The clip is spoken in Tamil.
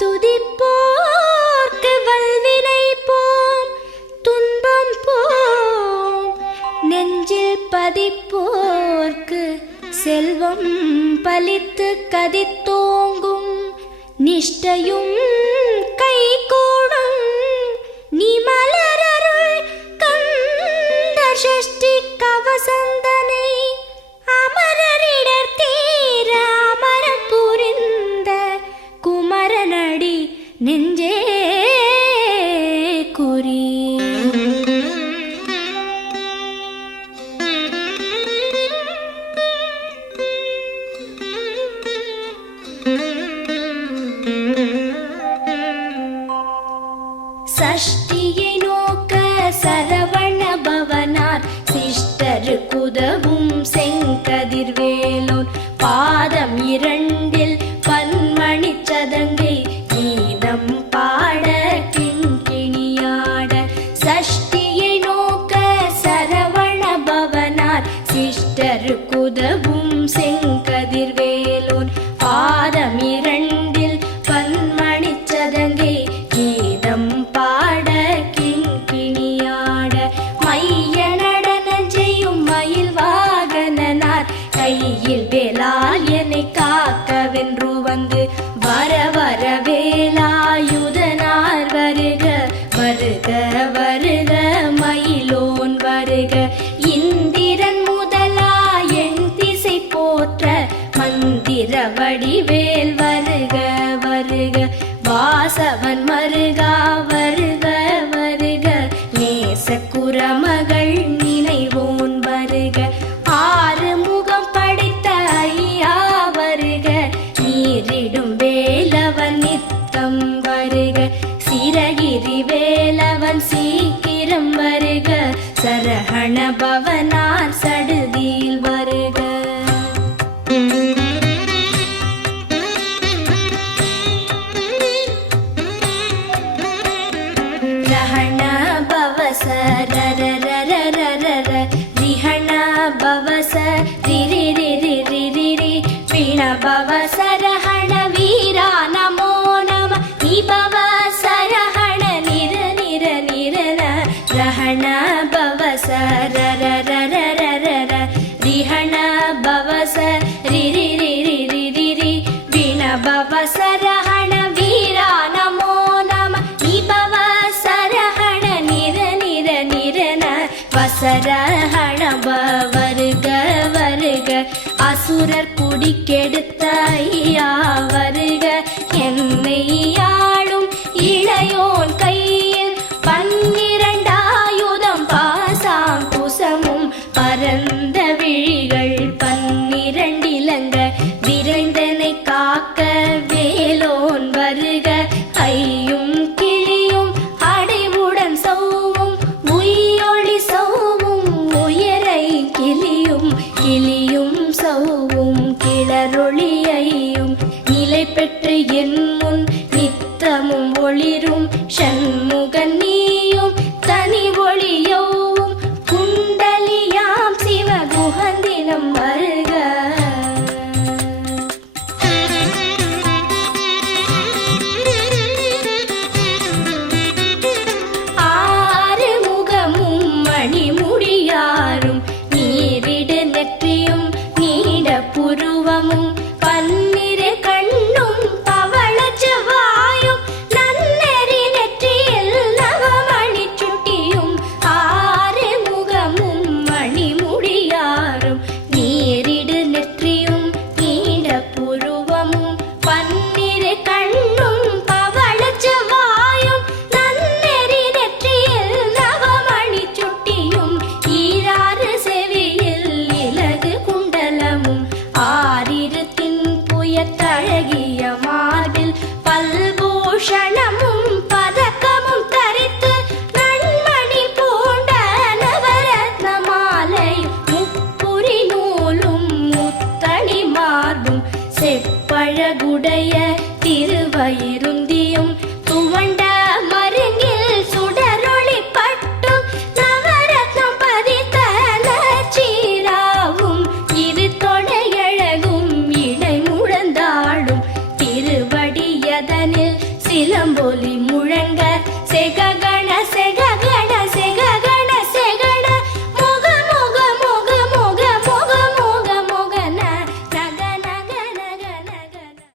துதிப்போர்க்கு வல்வினை போம் துன்பம் போம், நெஞ்சில் பதிப்போர்க்கு செல்வம் பலித்து கதித்தோங்கும், நிஷ்டையும் கைகூடும் நீ மலரருள் கந்த சஷ்டி கவசந்தனை, அமரரிடர் தீர அமரம் புரிந்த குமரனடி நெஞ்சே குறி. சஷ்டியை நோக்க சரவண பவனார் சிஷ்டருக்குதவும் செங்கதிர்வேலோன், பாதம் இரண்டில் பன்மணி சதங்கை கீதம் பாட கிண்கிணியாட. சஷ்டியை நோக்க சரவண பவனார் சிஷ்டருக்குதவும் செங்கதிர்வேலோன், பாதம் இரண்டில் பன்மணி சதங்கை கீதம் பாட கிண்கிணியாட. மைய நடன செய்யும் மயில் வாகனனார் கையில் வேலால் என்னை காக்கவென்று வந்து, வர வர வேலாயுதனார் வருக வருக வருக மயிலோன் வருக. இந்திரன் முதலா என் திசை போற்ற மந்திர வடிவேல் வருக வருக. வாசவன் மருகா வருக வருக, நேச குரமகள் நினைவோன் வருக. ஆறு முகம் படைத்த ஐயா வருக, நீரிடும் வேலவன் நித்தம் வருக. சிரகிரி வேலவன் சீக்கிரம் வருக, சரஹண பவனார் சடுதியில் வருக. ரஹண பவச ரரரரரரர, ரிஹண பவச ரிரிரிரிரிரிரி, பிண பவச ரஹண வீரா நமோ நம, நிபவ சரஹண நிர நிர நிரன. ரஹண பவச ரரரரரரர, ரிஹண பவச ரிரிரிரிரிரிரி, பிண பவச ரஹண வீரா நமோ நம, நிபவ சரஹண நிர நிர நிரன. வசரஹண வருக வருக, அசுரர் குடிக்கெடுத்த ஐயா வருக. என்னை ஆளும் இளையோன் கையில் பன்னிரண்டாயுதம் பாசாம் குசமும், பரந்த விழிகள் பன்னிரண்டிலங்க விரைந்தனை காக்க வேலோன் வருக. ஐயும் கிளியும் அடைவுடன் சௌவும் உயிரொளி சௌவும், உயரை கிளியும் கிளியும் சௌவும் கிளரொளியையும், நிலை பெற்று என் முன் நித்தமும் ஒளிரும் ஷண்முகன் நீயும் தனி ஒளியவும், குண்டலியாம் சிவ குஹந்தினம் வருக. ஆறு முகமும் மணிமுடியாரும், நீரிடு நெற்றியும் நீட புருவமும், பன்னிரு கண்ணும் பவள செவ்வாயும், நன்னெறி நெற்றியில் நவமணி சுட்டியும். ஆறு முகமும் மணிமுடியாரும், நீரிடு நெற்றியும் நீட புருவமும், பன்னிரு கண்ணும் பவள செவ்வாயும், நன்னெறி நெற்றியில் நவமணி சுட்டியும். ஈராறு செவியில் இலகு குண்டலமும், ஆறிரு தின்புயத்தழகிய மார்பில் பல்பூஷணமும் பதக்கமும் தரித்து, நன்மணி பூண்ட நவரத்ன மாலை முப்புரி நூலும் முத்தணி மார்பும், செப்பழகுடைய திருவயிருந்தியும் துவண்ட மருங்கில் சுடரொளி பட்டும், நவரத்னம் பதித்த நச்சீராவும், இரு தொடையழகும் இடை முழந்தாடும் திருவடியத ஜோலி